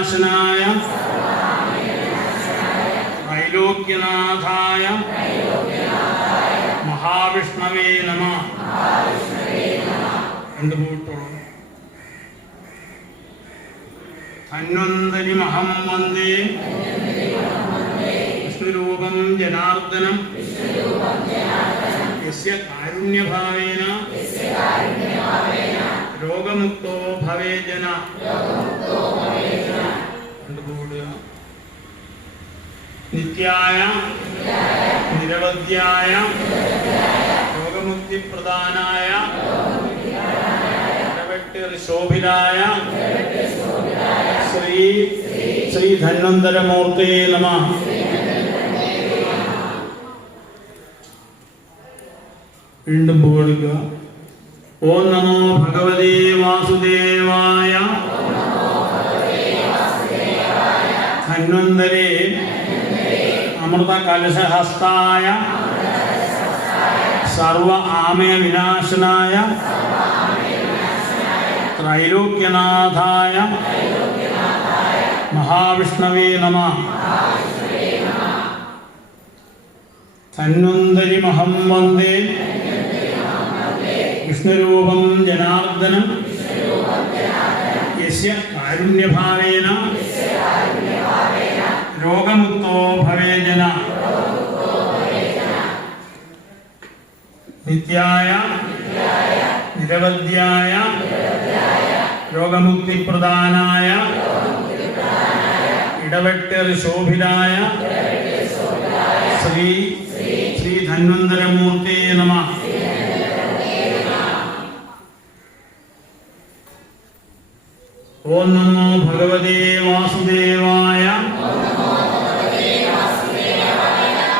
വിനാശനായ ത്രൈലോക്യനാഥായ മഹാവിഷ്ണവേ നമഃ. കണ്ടുപോട്ടോളൂ. ധന്വന്തരിമഹം വന്ദേ വിഷ്ണുരൂപം ജനാർദ്ദനം യസ്യ കാരുണ്യഭാവേന രോഗമുക്തോ ഭവേജന. കണ്ടുപോടുക. നിത്യായ നിരവധ്യായ രോഗമുക്തിപ്രദാനായ ശോഭിതായ ശ്രീ ധന്വന്തരമൂർത്തേ നമഃ. വീണ്ടും പുകഴ്ത്തുക. ഓം നമോ ഭഗവതേ വാസുദേവായ ധന്വന്തരേ അമൃത കലശഹസ്തായ സർവ ആമയ വിനാശനായ ത്രൈലോക്യനാഥായ മഹാവിഷ്ണവേ നമഃ. ധന്വന്തരിമഹം വന്ദേ വിഷ്ണുരൂപം ജനാർദ്ദനം യസ്യ കാരുണ്യഭാവേന രോഗമുക്തോ ഭവേജന. നിത്യായ നിരവധ്യായ രോഗമുക്തിപ്രദാനായ ഇടവെട്ടേറി ശോഭിതായ ശ്രീ ധന്വന്തരമൂർത്തേ നമഃ. ഓം നമോ ഭഗവതേ വാസുദേവായ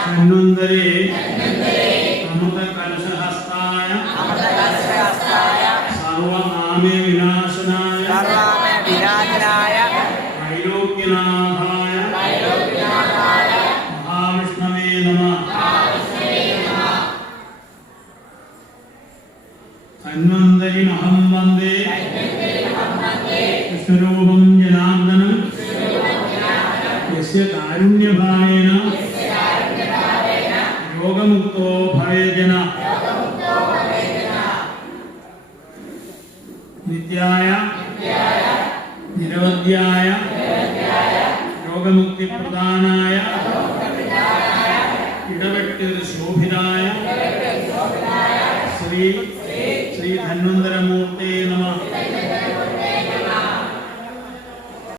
ധന്വന്തരേ അമൃത കലശഹസ്തായ സർവ ആമയ വിനാശനായ ത്രൈലോക്യനാഥായ മഹാവിഷ്ണവേ നമഃ. ധന്വന്തരിമഹം വന്ദേ വിഷ്ണുരൂപം ജനാർദ്ദനം യസ്യ കാരുണ്യഭാവേന രോഗമുക്തോ ഭവേജന. നിത്യായ നിരവധ്യായ രോഗമുക്തിപ്രദാനായ ഇടവെട്ടേറി ശോഭിതായ ശ്രീ ധന്വന്തരമൂർത്തി